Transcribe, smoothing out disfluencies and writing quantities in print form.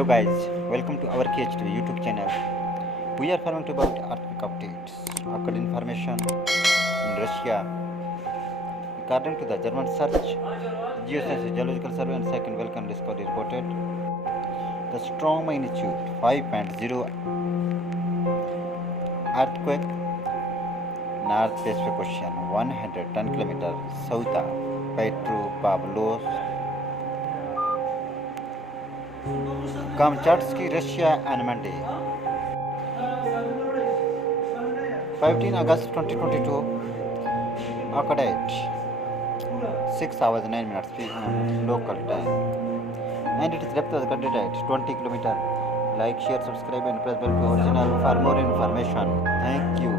Hello guys, welcome to our KHTV YouTube channel. We are following about earthquake updates. Occurred information in Russia. According to the German Search, Geological Survey and second volcano discovery reported. The strong magnitude 5.0 earthquake North Pacific Ocean 110 km south of Petropavlovsk-Kamchatskiy, Russia on Monday, 15 August 2022, occurred at 6 hours 9 minutes p.m. local time, and its depth was considered at 20 km. Like, share, subscribe, and press bell to original for more information. Thank you.